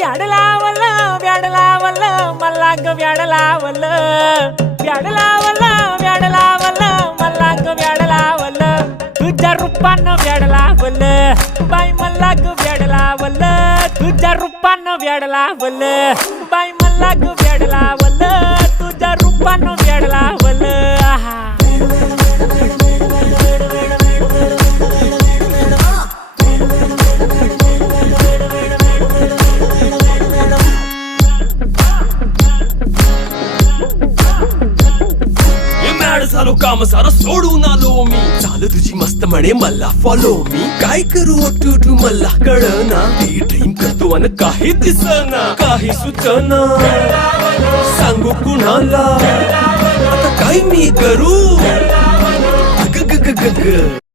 व्याड लावलं व्याड लावलं मला ग व्याड लावलं व्याड लावलं व्याड लावलं मला ग व्याड लावलं तुझ्या रूपानं व्याड लावलं बाई मला ग व्याड लावलं तुझ्या रूपानं व्याड लावलं बाई मला ग व्याड लावलं तुझ्या रूपानं व्याड लावलं आहा झालो काम सारं सोडून आलो मी चाल तुझी मस्त म्हणे मला फॉलो मी काय करू टू मला कळना ती ड्रीम करतो आणि काही दिसना काही सुचना सांगू कुणाला आता काय मी करू ग ग ग ग ग